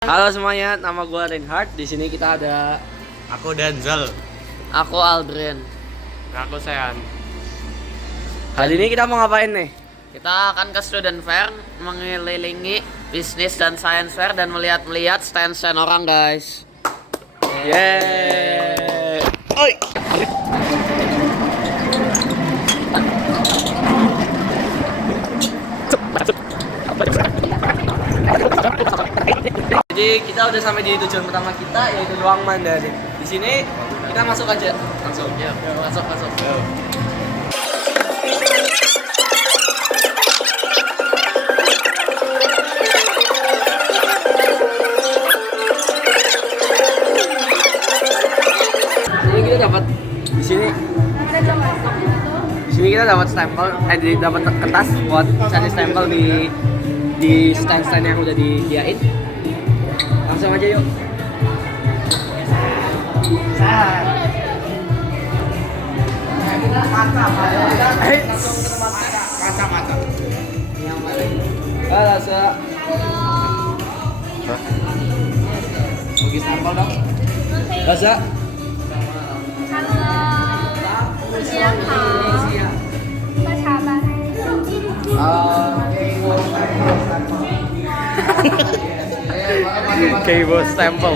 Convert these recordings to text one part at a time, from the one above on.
Halo semuanya, nama gue Reinhard. Di sini kita ada Aku Denzel. aku Aldrin. Aku Sean. Kali ini kita mau ngapain nih? Kita akan ke student fair, mengelilingi bisnis dan science fair dan melihat stand-stand orang, guys. Yeay. Oi. Jadi kita udah sampai di tujuan pertama kita, yaitu ruang Mandarin. Di sini kita masuk aja. Langsung, ya, masuk. Ini kita dapat di sini. Di sini kita dapat stempel, dapat kertas buat cari stempel di stand-stand yang udah disediain. Langsung aja yuk. Mata. Halo, Sa. Bagi stempel dong. Halo, Sa. 新年好，喝茶吧。 Keyboard stempel.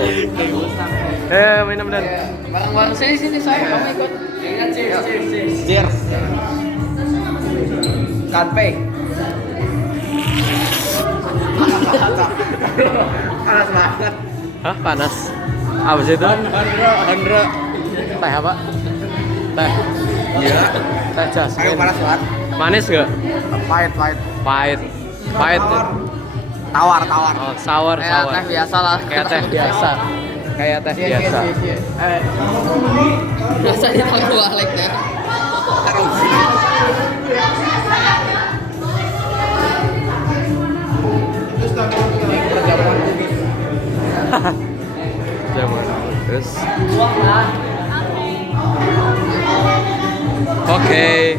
Minum dan Bareng-bareng sini saya, kamu ikut. cheers. Kanpei. Panas banget. Hah, panas. Apa sih itu? Hendra. Teh apa? Teh. Iya. Teh jasmine. Ayo panas banget. Manis nggak? Pahit. Pahit. Pahit. Tawar. Oh, sour. Kayak teh biasa lah. Kayak teh biasa. Kayak teh biasa. Biasa ditanggung balik ya. Jamuan. Terus. Oke.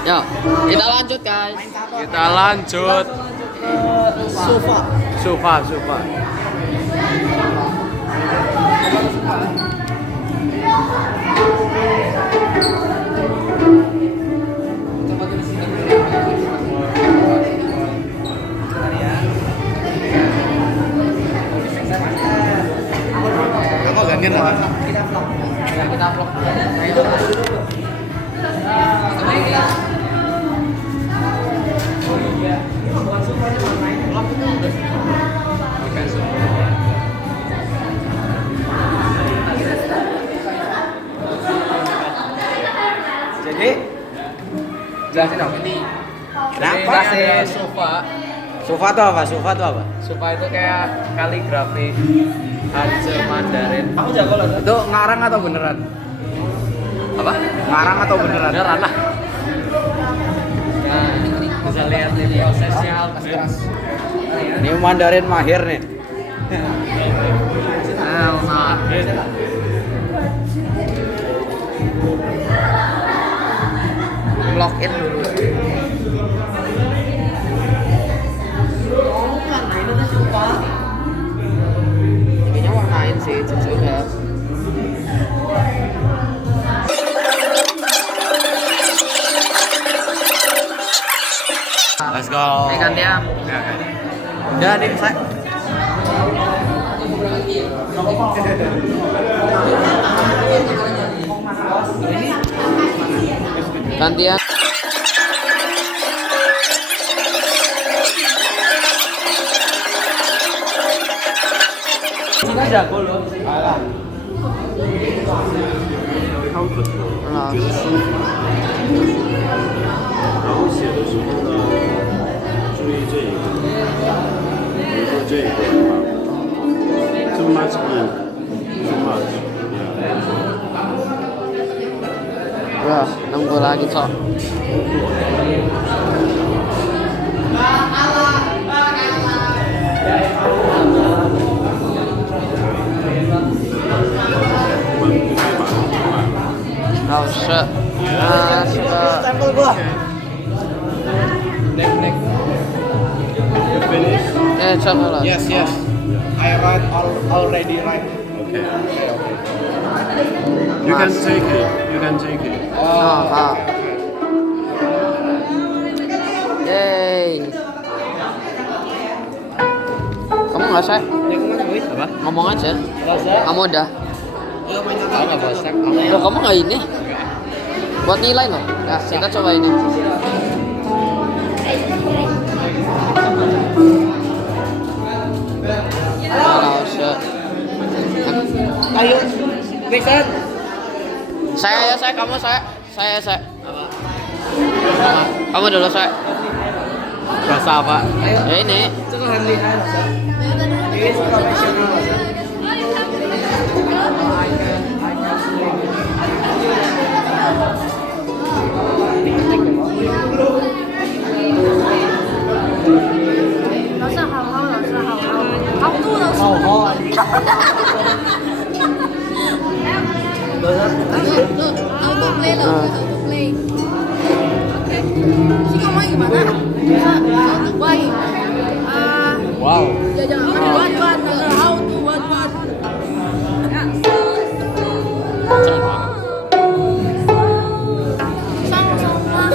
Yuk, kita lanjut, guys. Kita lanjut. Sofa. Kok gantian lah? Kita vlog. Jadi jelasin dong. Kenapa? Ada sofa. Sofa tuh apa? Sofa itu kayak kaligrafi Hanse Mandarin. Aku jago loh. Itu ngarang atau beneran? Apa? Ngarang atau beneran? Beneran lah. Ya, bisa lihat nih prosesnya Albert. Ini Mandarin mahir nih. Login dulu. Kayaknya warnain sih, juga. Let's go. Ini kan dia. Ya nih saya. Gantian. Cina jago loh. Alah. Nah. 然后写的时候呢，注意这一个，比如说这一个的话，too much ink，too much， Ya, nunggu lagi, Cok. Oh shit. Stempel gua. Neck. You finish? coklat. Yes, yes. I write already right. Okay. You can take it. You can take it. Ah. Yeay. Kamu nggak sih? Apa? Ngomong aja. Kamu udah. Aku nggak bosan. Loh, kamu nggak ini? Buat nilai loh. Nah, kita coba ini. Laos. Ayo, Besan. Saya, kamu saya. Kamu dulu saya. Bahasa apa? Ya ini. Itu kan handlingan. Ini profesional. Autoplay loh, autoplay. Oke. Si ngomong gimana? How to buy? Wow. Ya jangan what. How to what.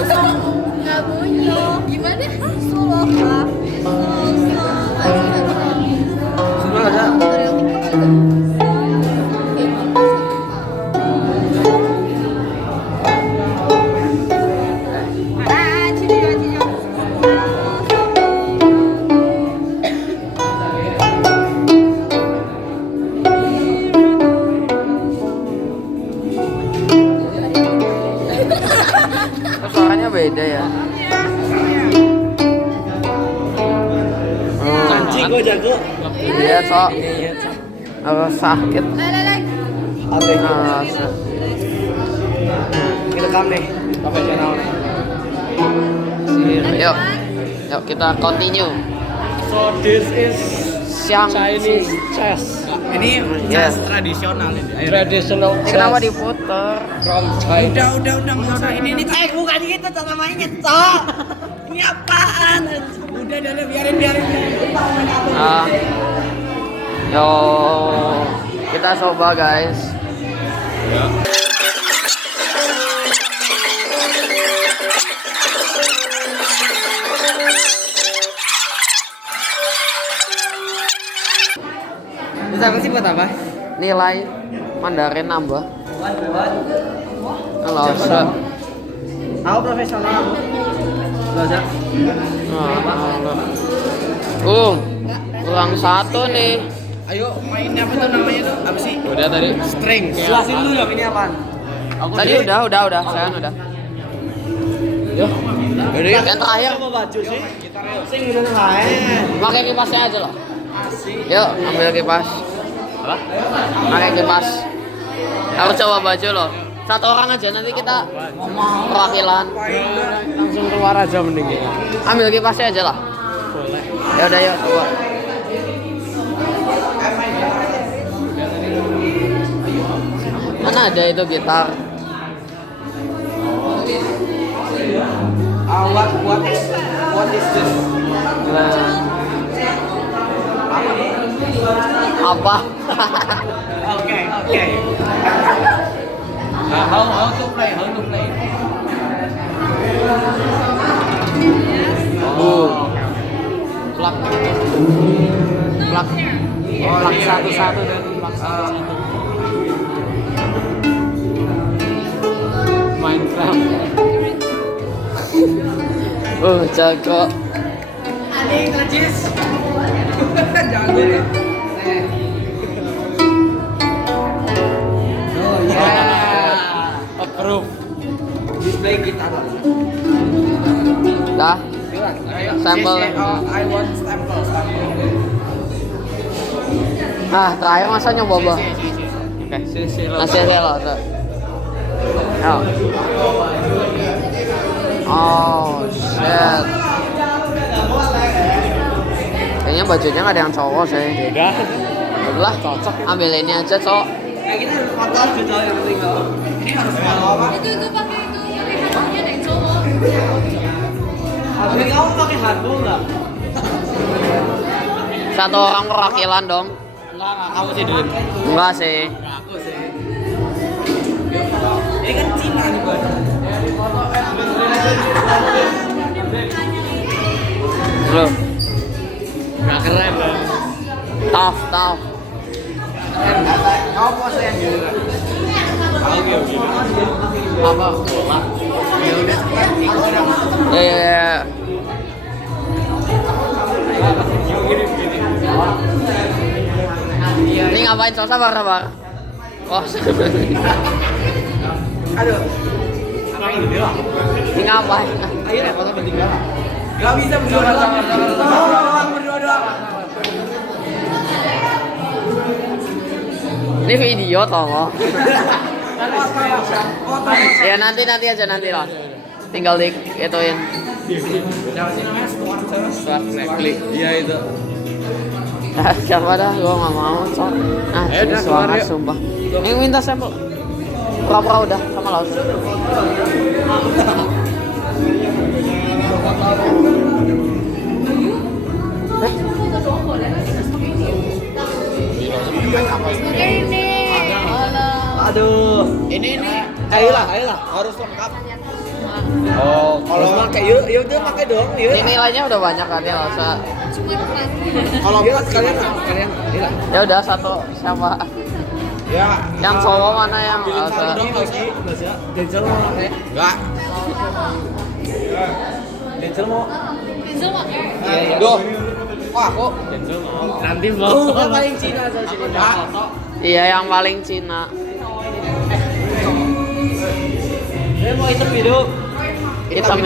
Song. Nggak bunyi. Gimana? Solo kak. Semua ada. Kok suaranya beda ya? Anjing gue jago. Iya, Sok. Kalau sakit. Kita rekam nih. Profesional nih. Yuk kita continue. So this is Siang Chinese chess. Ini Yes. tradisional ini. Traditional Ini chess. kenapa diputer? From China. Udah nggak usah ini Bukan gitu cara mainnya, Cok. Ini apaan? Udah biarin. Yo, kita coba guys. Bisa apa sih buat apa? Nilai Mandarin nambah. Halo, Aku profesional. Belajar. Kurang satu nih. Ayo mainnya apa tuh namanya tuh? Apa sih? Udah tadi. String. Jelasin dulu dong ini apaan? Tadi udah. Saya udah. Yo. Yang terakhir, Coba baju sih. Sing udah main. pakai kipasnya aja loh. Yuk, ambil kipas. Apa? Pakai kipas. Harus coba baju loh. Satu orang aja, nanti kita perwakilan. Langsung keluar aja mending. Ambil kipasnya aja lah. Boleh. Ya udah, yuk coba. Mana ada itu gitar? What is this? Apa? Okay. How to play? Plak satu-satu dan plak satu-satu. Minecraft. Jago. Adik najis. Jago ya. Oh yeah. Approve. Display gitar. Dah. Sampel. I want sampel. Nah, terakhir masa nyoba. Oke, sini. Masih ada loh. Tuh. Yo. Oh shit. Kayaknya bajunya nggak ada yang cowok sih. Udah. Udah, cocok. Ambil ini aja, Cok. Kayak kita harus foto gitu yang penting kok. Ini harus foto apa? Itu pakai handphonenya dari cowok. Habis kamu pakai handphone nggak? Satu orang perwakilan dong. Enggak, kamu sih dulu. Enggak sih. Aku sih. Ini kan Cina nih, Bang. Loh, Enggak keren, Bang. tough. Kamu pose yang gitu. Apa? Bola. Ya udah. Ya. Ini ngapain sabar. Wah, Aduh. Apa ini dia? ini ngapain? Ayo foto bertiga. Gak bisa berdua doang. Berdua doang. Ini video toh. Ya nanti aja lah. Tinggal di ituin. Siapa sih namanya? Schwarzenegger. Iya itu. Siapa dah? Gua nggak mau. Ayo dah, keluar suara yuk. sumpah. Yang minta sampel. Pura-pura udah sama laut. Ini. Aduh. Ini. Ayolah. Harus lengkap. Oh, kalau pakai yuk udah pakai dong, yuk. Ini nilainya udah banyak kan ya, nggak usah. Kalau yuk kalian. Iya. Ya udah satu siapa? Ya. Yang cowok mana yang nggak usah? Denzel mau pakai? Enggak. Denzel mau. Denzel pakai. Duh. Wah, kok Denzel mau. Nanti mau. Kan paling Cina saya sini foto. Iya yang paling Cina. Mau hitam hidup. Hitam.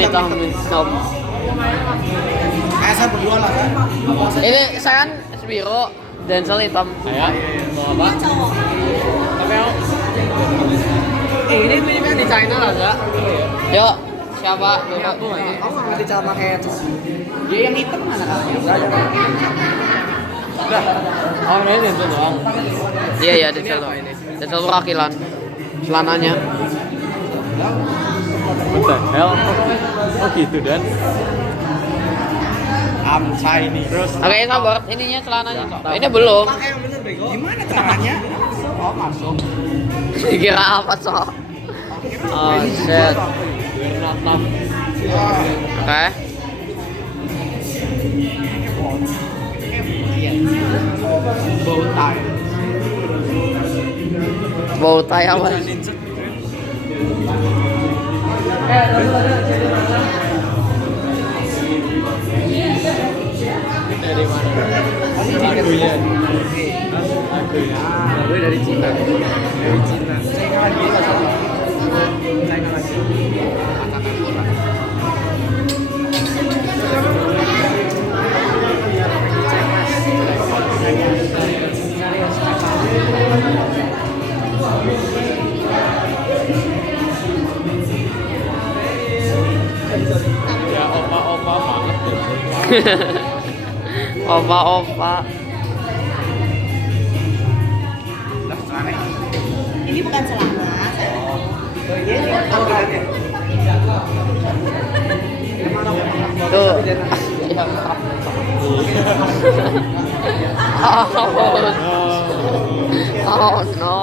Saya berdua lah kan. Ini saya kan biru, Denzel hitam. Saya mau apa? Tapi ini miripnya di China lah, Kak. Yuk, siapa? Aku nggak cara pakai itu. Dia yang hitam mana Kak? Udah. Oh, ini Denzel doang. Iya Denzel. Denzel perwakilan. Celananya. What the hell? Oh gitu dan. I'm Chinese. Terus. Oke, sabar. Ininya celananya. Ini belum. Pakai yang bener bego. Gimana caranya? Oh masuk. Dikira apa so? Oh shit. Oke. Bow tie. Bow tie apa? Dari mana? Lagunya. Lagu dari Cina. Dari Cina. China lagi nggak salah. China lagi. Ya opa-opa banget deh. Opa. Ini bukan celana. Tuh. Oh no.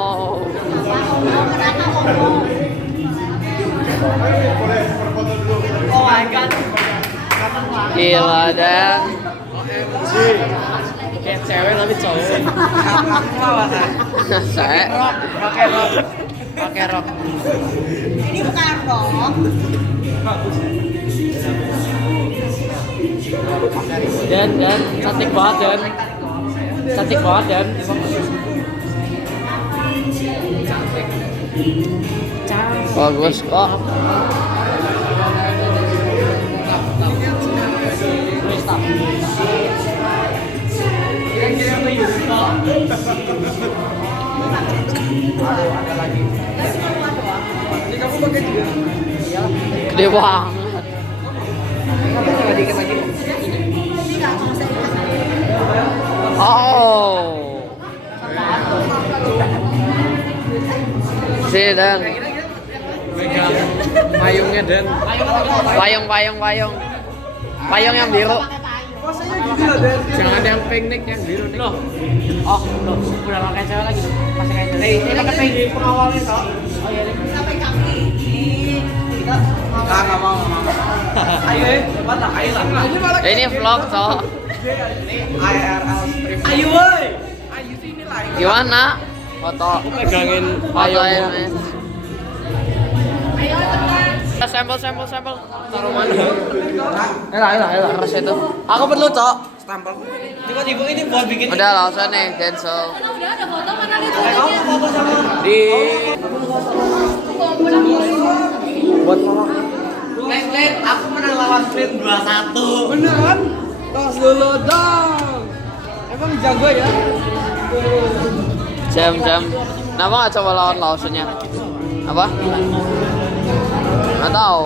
Oh my god. Gila dan Kayak cewek tapi cowok. saya Pakai rok. Ini bukan rok. Dan cantik banget dan. bagus kok. Gede banget. Oh. Sini dan Payungnya dan. payung yang biru. Jangan yang pink yang biru nih. Loh. Oh, loh. Udah pakai cewek lagi. Masih kayak cewek. Ini pakai pink pengawalnya toh. Oh iya. Sampai kaki. Kita enggak mau. Ayo, mana? Ayo lah. Ini vlog toh. Ini IRL stream. Ayo woi. Ayo sini lah. Gimana? Foto. Pegangin Fotoin. Ayo teman. Sampel. taruh mana? Elah. Terus itu. Aku perlu, Cok. Stempel. Tiba-tiba ini buat bikin Udah langsung nih cancel. Udah ada foto mana nih fotonya? di buat mama. Clean, aku menang lawan Clean 2-1. Beneran? Tos dulu dong. Emang jago ya? Jam. Kenapa nggak coba lawan Lawsonnya? Apa? Nggak tahu.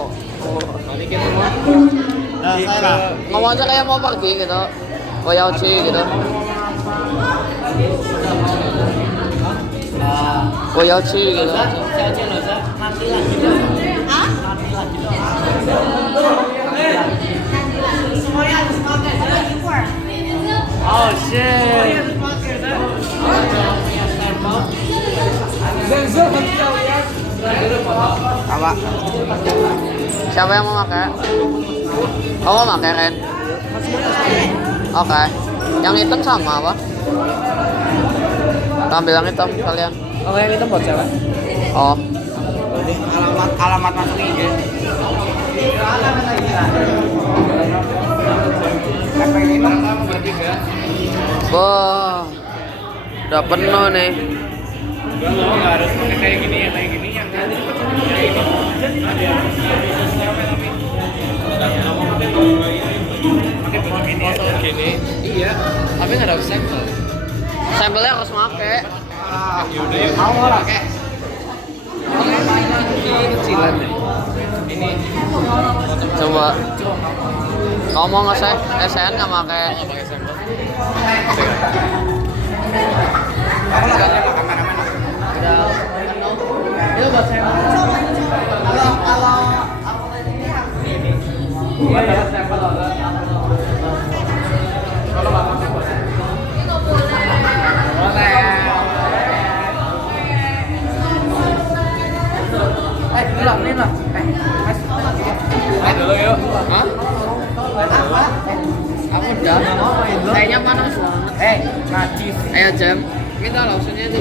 Ngomong aja kayak mau pergi gitu. Koyauchi gitu. Koyauchi gitu. Oh shit. Apa? Siapa yang mau pakai? Oh, mau pakai Ren? Oke. Yang hitam sama apa? Ambil yang hitam kalian. Oh, yang itu buat siapa? Oh. Alamat masuk IG. Wah. Udah penuh nih. Nggak harus pakai kayak gini yang gini. Iya. Tapi nggak ada sampel. Sampelnya harus pakai. Mau nggak pakai? Kecilan deh. Ini. Coba. Ngomong nggak saya, SN nggak pakai. Aku nggak ada kameramen. Itu buat saya. Kalau ini. Iya ya sampel ada. Kalau bakal sampel. Ini lah. Mas. Ayo dulu yuk. Hah? Aku udah. Kayaknya panas banget. Najis. Ayo jam. Kita langsungnya itu.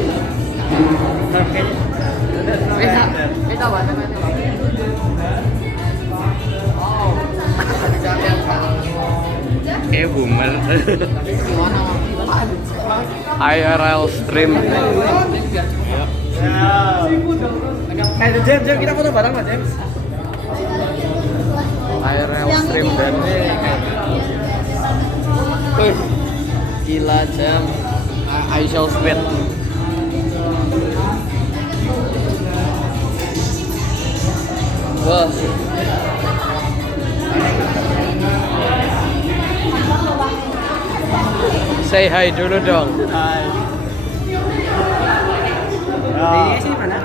Kita bantu. Boomer. Gimana? IRL stream. James, kita foto bareng lah, James. IRL stream dan Gila jam. I shall spit. Wah. Say hi dulu dong. Hi. Ini sih mana?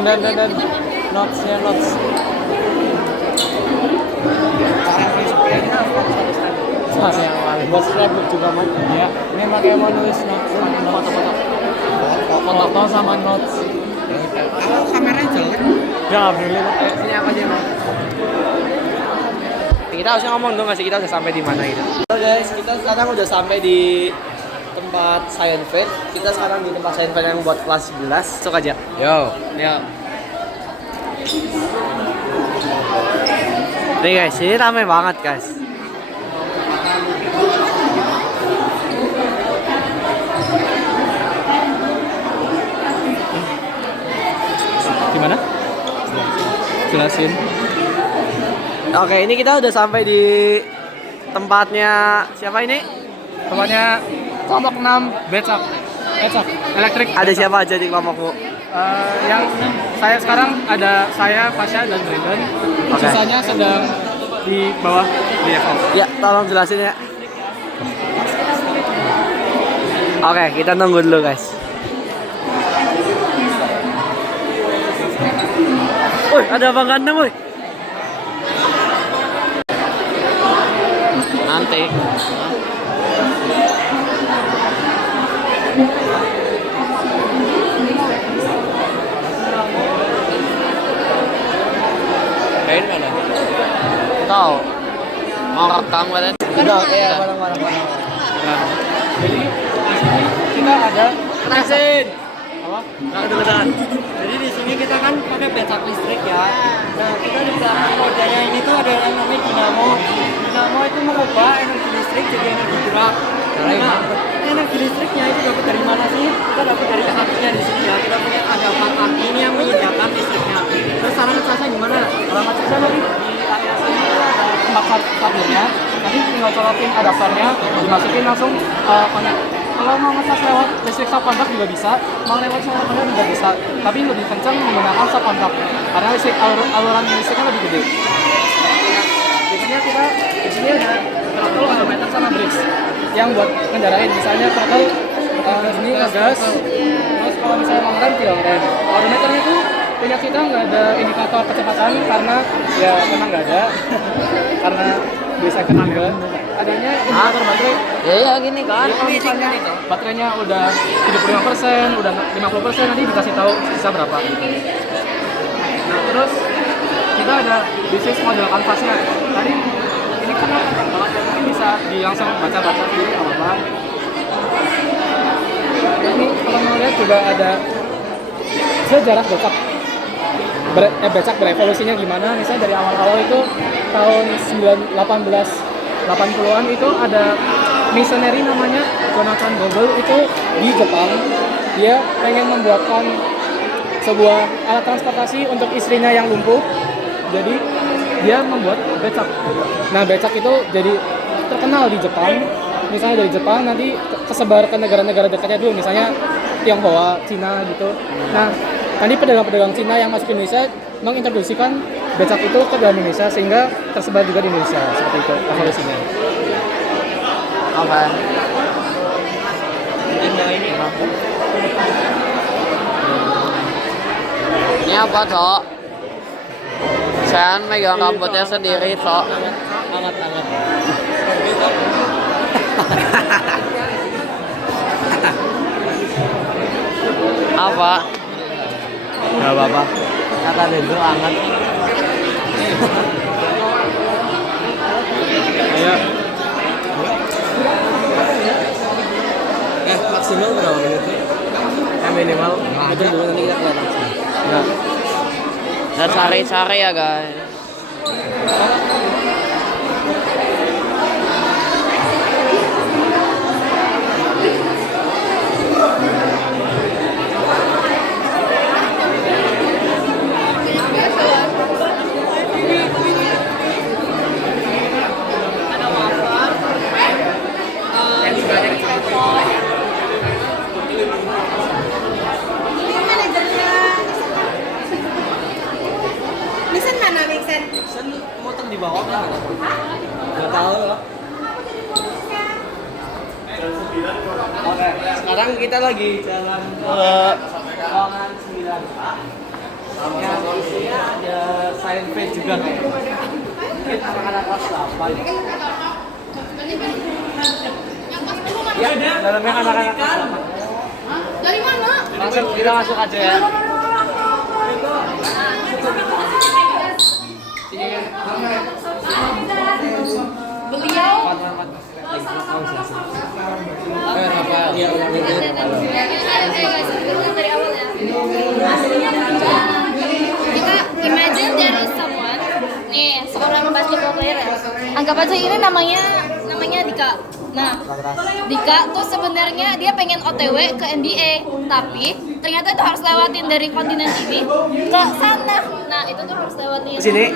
Dan notes. Sama yang lain. Buat scrapbook juga man. Ya. Ini pakai mau nulis notes. Foto sama notes. Kameranya jelek. Ya nggak boleh lah. Sini apa aja mas? Kita harusnya ngomong dong nggak sih kita udah sampai di mana gitu. Halo guys, kita sekarang udah sampai di tempat science fair. Kita sekarang di tempat science fair yang buat kelas 11. Masuk aja. Yo. Nih guys, ini rame banget guys. Gimana? Jelasin. Oke, ini kita udah sampai di tempatnya siapa ini? Tempatnya kelompok 6 becak elektrik. Ada siapa aja di kelompokmu? Yang saya sekarang ada saya, Pasha dan Brandon. Oke. Sisanya sedang di bawah di Evo. Ya, tolong jelasin ya. Oke, kita nunggu dulu guys. Woi, ada Bang Gandeng woi. Nanti. Kain mana? Tahu. Mau rekam kan? Udah, ya, bareng-bareng. Jadi di sini kita ada Mesin. apa? Nah, deketan. Jadi di sini kita kan pakai becak listrik ya. Nah, kita di belakang rodanya ini tuh ada yang namanya dinamo. Dinamo itu mengubah energi listrik jadi energi gerak. Nah, energi listriknya itu dapat dari mana sih? Kita dapat dari akinya di sini ya. Kita punya ada 4 aki ini yang menyediakan listriknya. Terus cara ngecasnya gimana? Cara ngecasnya nanti di area sini ada tempat chargernya. Nanti tinggal colokin adaptornya, dimasukin langsung konek. Kalau mau ngecas lewat listrik stop kontak juga bisa, mau lewat solar panel juga bisa. Tapi lebih kencang menggunakan stop kontak karena listrik aluran listriknya lebih gede. Biasanya kita di sini ada throttle, odometer sama brakes yang buat ngendarain. Misalnya throttle ini ngegas, terus kalau misalnya mau ngerem tinggal ngerem. Odometernya itu punya kita nggak ada indikator kecepatan karena ya memang nggak ada karena bisa kenangga. Adanya indikator baterai. Ya gini kan. Jadi kalau misalnya baterainya udah 75%, udah 50%, nanti dikasih tahu sisa berapa. Nah, terus kita ada bisnis model kanvasnya. Tadi ini kan banget ya, mungkin bisa langsung baca-baca sendiri apa-apa. Ini kalau mau lihat juga ada sejarah becak. Becak berevolusinya gimana? Misalnya dari awal-awal itu tahun 1880-an itu ada missionary namanya Jonathan Goebel itu di Jepang. Dia pengen membuatkan sebuah alat transportasi untuk istrinya yang lumpuh. Jadi dia membuat becak. Nah, becak itu jadi terkenal di Jepang. Misalnya dari Jepang nanti kesebar ke negara-negara dekatnya dulu, misalnya Tionghoa, Cina gitu. Nah, nanti pedagang-pedagang Cina yang masuk ke Indonesia mengintroduksikan becak itu ke dalam Indonesia sehingga tersebar juga di Indonesia. Seperti itu evolusinya. Apa? Ini apa, Cok? Saya megang rambutnya sendiri, Cok. Anget-anget. Apa? Gak apa-apa. Kata Dendro anget. Ayo. Maksimal berapa menit sih? Minimal. Itu dulu nanti kita kelihatan. Nah. Kita cari-cari ya, guys. Mixen mana Mixen? Sen muter di bawah kan? Gak tahu loh. Oke, sekarang kita lagi jalan ke ruangan 9A. Yang isinya ada science fair juga kayaknya. Mungkin anak-anak kelas 8. Ya, dalamnya anak-anak kelas 8. Dari mana? Langsung kita masuk aja ya. Beliau dari awal ya. Kita imagine there is someone, nih seorang basketball player ya. Anggap aja ini namanya Dika. Nah, Dika tuh sebenarnya dia pengen OTW ke NBA, tapi ternyata itu harus lewatin dari kontinen ini ke sana. Nah, itu tuh harus lewatin Sini.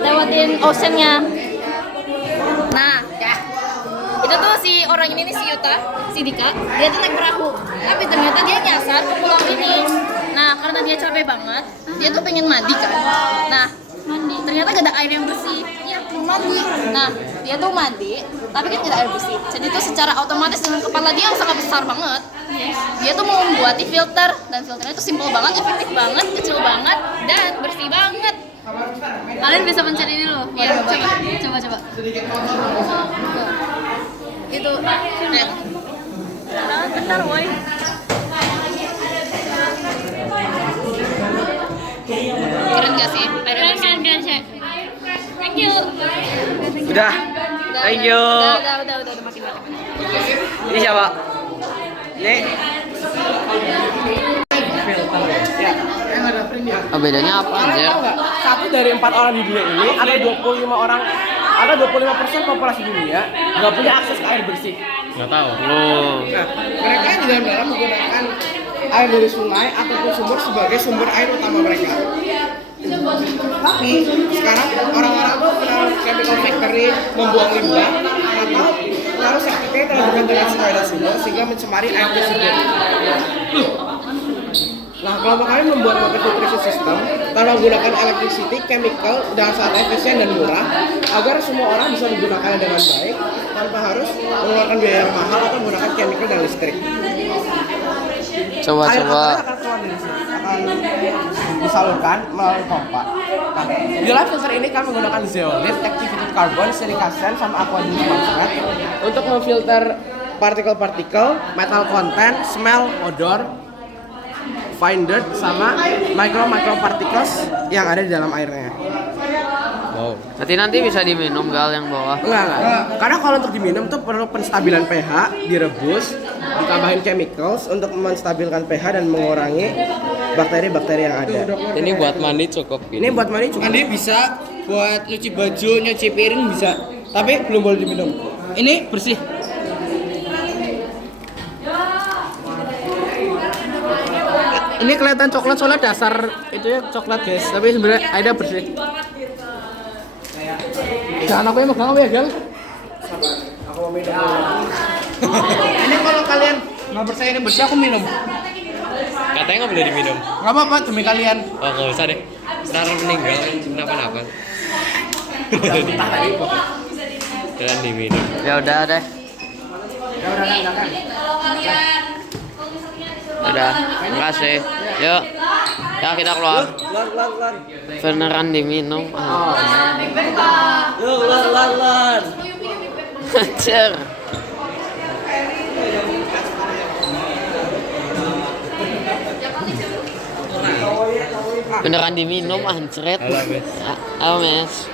lewatin oceannya. Nah, ya. Itu tuh si orang ini nih, si Yuta, si Dika, dia tuh naik perahu. Tapi ternyata dia nyasar ke pulau ini. Nah, karena dia capek banget, dia tuh pengen mandi kan. Nah, ternyata gak ada air yang bersih. Iya, mau mandi. Nah, dia tuh mandi, tapi kan gak ada air bersih. Jadi tuh secara otomatis dengan kepala dia yang sangat besar banget, dia tuh mau membuat filter, dan filternya tuh simple banget, efektif banget, kecil banget, dan bersih banget. Kalian bisa mencari ini loh. Iya, coba. Itu bentar woi. Keren gak sih? Keren. Thank you. Udah. Thank you. Udah makin. Ini siapa? Ini. Bedanya apa anjir? Tahu nggak? 1 dari 4 orang di dunia ini ada 25% populasi dunia nggak punya akses ke air bersih. Nggak tahu. Loh. Nah, mereka di dalam menggunakan air dari sungai ataupun sumur sebagai sumber air utama mereka. Tapi sekarang orang-orang tuh kena chemical factory, membuang limbah atau lalu septiknya terlalu dekat dengan sungai dan sumur sehingga mencemari air tersebut. Nah, kelompok kami membuat water filtration system tanpa menggunakan electricity, chemical, dan sangat efisien dan murah agar semua orang bisa menggunakannya dengan baik tanpa harus mengeluarkan biaya yang mahal atau menggunakan chemical dan listrik. Coba. Air akan keluar dari sini, akan disalurkan melalui pompa. Nah, di dalam filter ini kami menggunakan zeolite, activated carbon, silica sand, sama aqua phosphate untuk memfilter partikel-partikel, metal content, smell, odor, fine dirt, sama micro-particles yang ada di dalam airnya. Wow. Nanti bisa diminum gal yang bawah. Enggak. Karena kalau untuk diminum tuh perlu penstabilan pH, direbus, ditambahin chemicals untuk menstabilkan pH dan mengurangi bakteri-bakteri yang ada. Ini buat mandi cukup gitu. Ini buat mandi cukup. Mandi bisa, buat cuci baju, nyuci piring bisa. Tapi belum boleh diminum. Ini bersih. Ini kelihatan coklat soalnya dasar itu ya coklat guys, tapi sebenarnya airnya bersih. Jangan aku yang megang apa ya Gal? Aku mau minum. Ini kalau kalian nggak percaya ini bersih, aku minum. Katanya nggak boleh diminum. Nggak apa-apa demi kalian. Oh nggak usah deh. Ntar meninggal kenapa-napa. Jangan diminum. Ya udah deh. Udah, makasih. Yuk. Ya kita keluar. Beneran diminum. Yuk, keluar. Anjir. Beneran diminum anjret. Halo mes.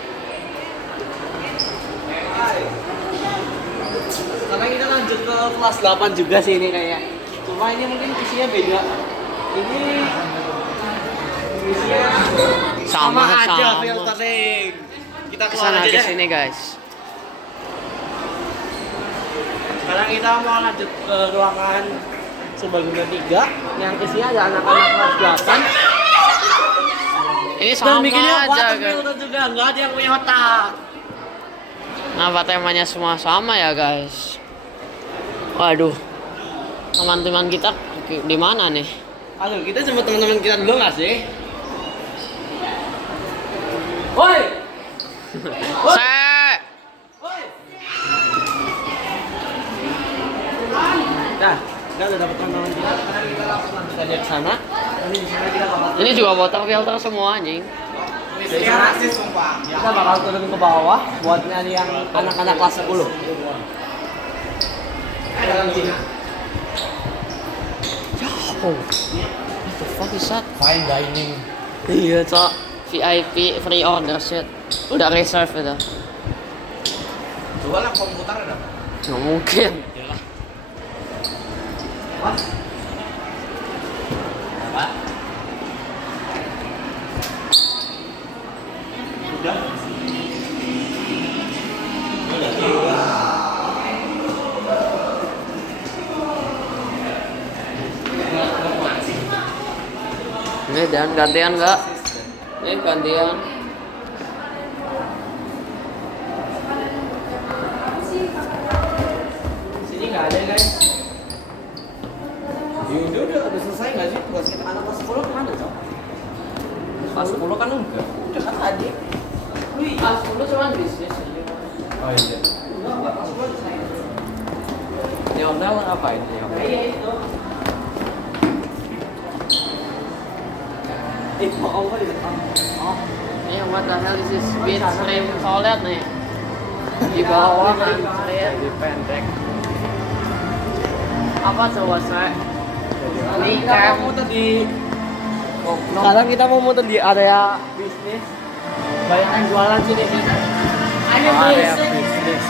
Karena kita lanjut ke kelas 8 juga sih ini kayak. Cuma ini mungkin isinya beda. Ini isinya Sama aja filtering. Kita keluar Kesana aja ke deh. sini guys. Sekarang kita mau lanjut ke ruangan Serbaguna 3 yang isinya ada anak-anak kelas 8. Ini Dan sama bikinnya aja water guys. filter juga, nggak ada yang punya otak. Kenapa temanya semua sama ya guys? Waduh. Teman-teman kita di mana nih? Aduh, kita sama teman-teman kita dulu nggak sih? Woi! Se. Nah, kita udah dapet teman-teman kita. Sekarang kita langsung lanjut aja ke sana. Nanti di sana kita bakal Ini juga water filter semua anjing. dari sana kita bakal turun ke bawah buat nyari yang anak-anak kelas 10. Oh. What the fuck is that? Fine dining. Iya, cok. VIP free order shit. Udah reserve itu. Coba lah komputer ada. Nggak mungkin. Apa? Udah. Ini dan gantian nggak? Ini gantian. Udah selesai nggak sih tugas kita? Anak kelas 10 kemana dong? Kelas 10 kan enggak. Udah kan tadi. Wih, kelas 10 cuma bisnis. Oh iya. Lionel ngapain Lionel? Iya itu. Oh, apa di depan? Oh, Ini what the hell is this beach stream solid nih. Di bawah kan Jadi pendek. apa coba saya? Ini kita camp. mau muter di Sekarang kita mau muter di area bisnis. Banyak yang jualan sini nih. Ayo Area please. bisnis.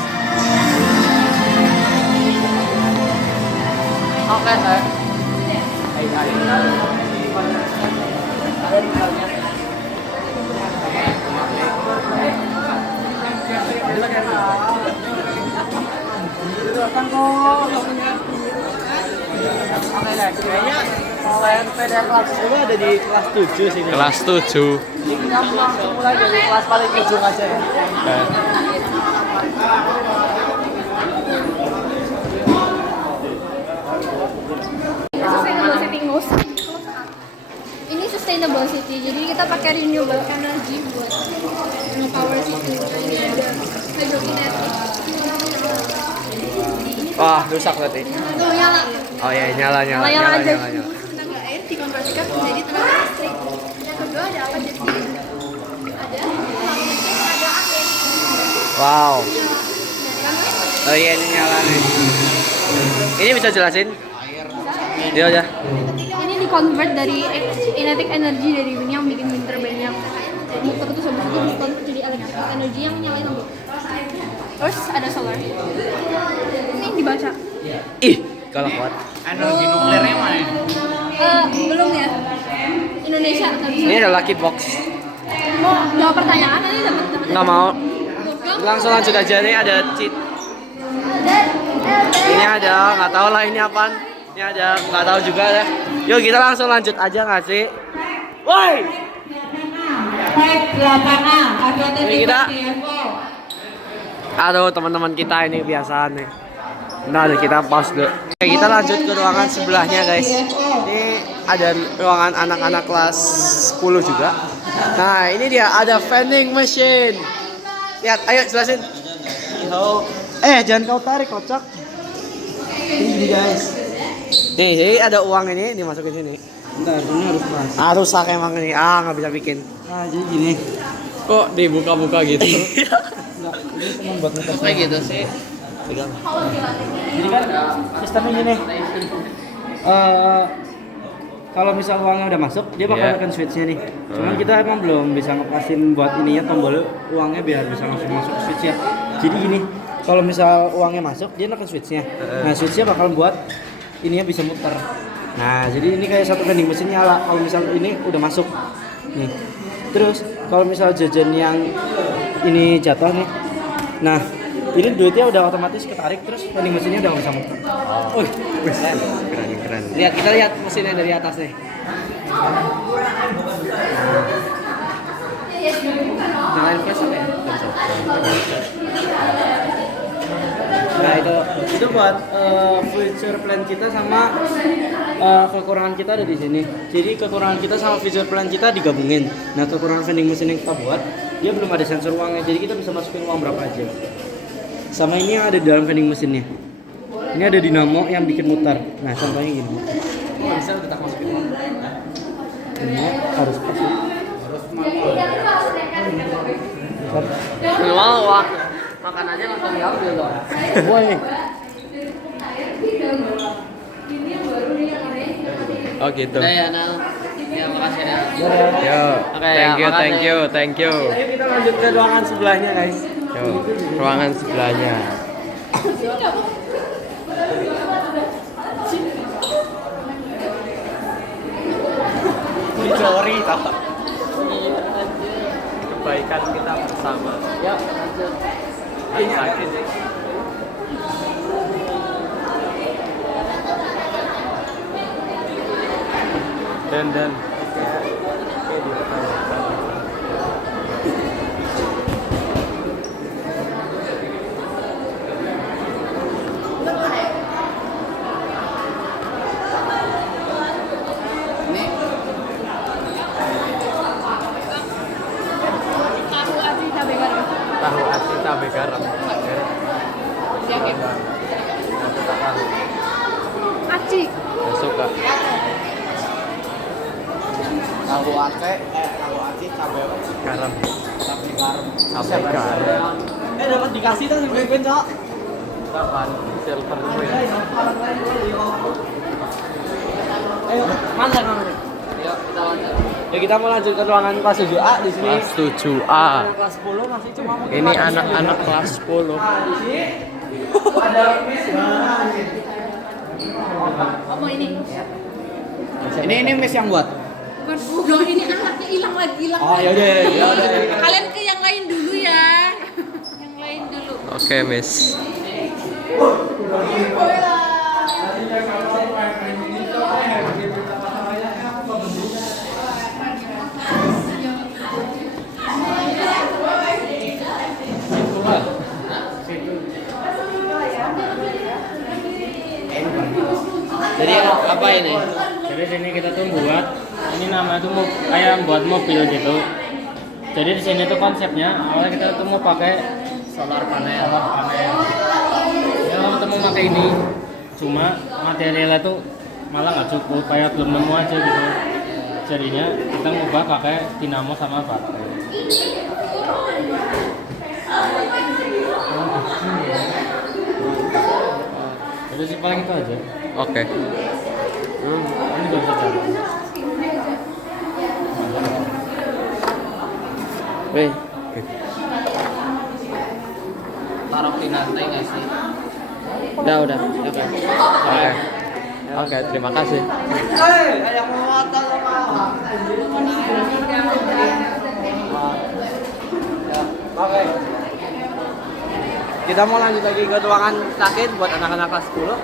Oke saya. Oke guys, kayaknya selain sepeda kelas 10 ada di kelas 7 sini. Kelas 7. Jadi kita langsung mulai dari kelas paling ujung aja ya. Sustainable city nggak usah. Ini sustainable city, jadi kita pakai renewable energy buat power city. Ini ada hydrokinetic. Wah, rusak berarti. Tuh nyala. Oh iya, nyala. Layar aja. Tenaga air dikonversikan menjadi tenaga listrik. Yang kedua ada apa jadi? Ada tenaga angin. Wow. Oh iya, ini nyala nih. Ini bisa jelasin? Iya aja. Ini dikonvert dari kinetic energy dari wind yang bikin wind turbine yang muter terus habis itu dikonvert jadi electric energy yang nyalain lampu. Terus ada solar. Ini dibaca. Ih, kalau kuat. energi nuklirnya mana? Belum ya. Indonesia tapi Ini ada lucky box. mau jawab pertanyaan nanti dapat. Nggak mau. Langsung lanjut aja nih, ada cheat. Ini ada, nggak tahu lah ini apaan. Ini ada, nggak tahu juga deh. Yuk kita langsung lanjut aja nggak sih? Woi. Ini kita. Aduh teman-teman kita ini biasa nih. Nah, kita pause dulu. Oke, kita lanjut ke ruangan sebelahnya guys. Ini ada ruangan anak-anak kelas 10 juga. Nah, ini dia ada vending machine. Lihat, ayo jelasin. Jangan kau tarik kocak. Ini guys. Nih, jadi ada uang ini dimasukin sini. Bentar, ini harus pas. Ah, rusak emang ini. Ah, nggak bisa bikin. Nah, jadi gini. Kok dibuka-buka gitu? Enggak, ini cuma buat ngetes. Kayak gitu sih. Pegang. Jadi kan sistemnya gini. Kalau misal uangnya udah masuk, dia bakal Iya. tekan switch-nya nih. Cuman kita emang belum bisa ngepasin buat ininya tombol uangnya biar bisa langsung masuk ke switch-nya. Jadi gini, kalau misal uangnya masuk, dia tekan switch-nya. Nah, switch-nya bakal buat ininya bisa muter. Nah, jadi ini kayak satu vending mesin nyala. Kalau misal ini udah masuk. Nih. Terus kalau misal jajan yang ini jatuh nih. Nah, ini duitnya udah otomatis ketarik terus vending mesinnya udah nggak bisa muter. Keren. Lihat, kita lihat mesinnya dari atas nih. Jangan flash ya. Nah itu buat future plan kita sama kekurangan kita ada di sini. Jadi kekurangan kita sama future plan kita digabungin. Nah kekurangan vending machine yang kita buat dia belum ada sensor uangnya, jadi kita bisa masukin uang berapa aja. Sama ini yang ada di dalam vending mesinnya. Ini ada dinamo yang bikin muter. Nah contohnya gini. Bisa kita masukin uang. Ini harus pas. Minimal wah, makan aja langsung diambil dong. Woi. Oh gitu. Udah ya, Nal. Ya, makasih ya. Yo, Oke, ya, makasih. thank you. Ayo kita lanjut ke ruangan sebelahnya guys. Yo, ruangan sebelahnya. Dicori tau. Kebaikan kita bersama. Yuk, lanjut. Sakit. Dan. asin cabai garam. Yakin? Aci. Gak suka. Lagu ate, lagu aci cabai Garam. cabai Garam. dapat dikasih tuh sampai ben, Cok. Kapan? Silver queen. Ayo, mantan mana nih? Yuk, kita lanjut. Ya kita mau lanjut ke ruangan kelas 7A di sini. Kelas 7A. Kelas 10 masih cuma mau Ini anak-anak kelas 10. Apa ini? Ini mes yang buat. Bukan, loh ini anaknya hilang lagi. Oh, ya udah. Kalian ke yang lain dulu ya. Yang lain dulu. Oke, Miss. Jadi apa ini? Jadi sini kita tuh buat ini namanya tuh kayak buat mobil gitu. Jadi di sini tuh konsepnya awalnya kita tuh mau pakai Solar panel. Ya kita mau pakai ini. Cuma materialnya tuh malah nggak cukup, kayak belum nemu aja gitu. Jadinya kita ngubah pakai dinamo sama baterai. Jadi sih paling itu aja. Oke. Ini gak bisa jalan. Weh. Taruh di lantai nggak sih? Udah. Oke. Oke, terima kasih. Yang mau motor sama. Oke. Kita mau lanjut lagi ke ruangan sakit buat anak-anak kelas 10.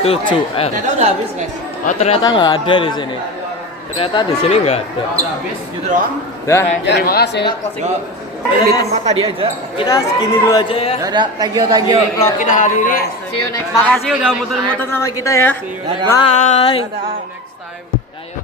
7R. Ternyata udah habis, guys. Oh, ternyata nggak ada di sini. Ternyata di sini nggak ada. Udah habis gitu doang. Dah. Terima kasih. Di tempat tadi aja. Kita segini dulu aja ya. Dadah, thank you. Di vlog kita hari ini. See you next time. Makasih udah muter-muter sama kita ya. See you Bye. next time. Ayo.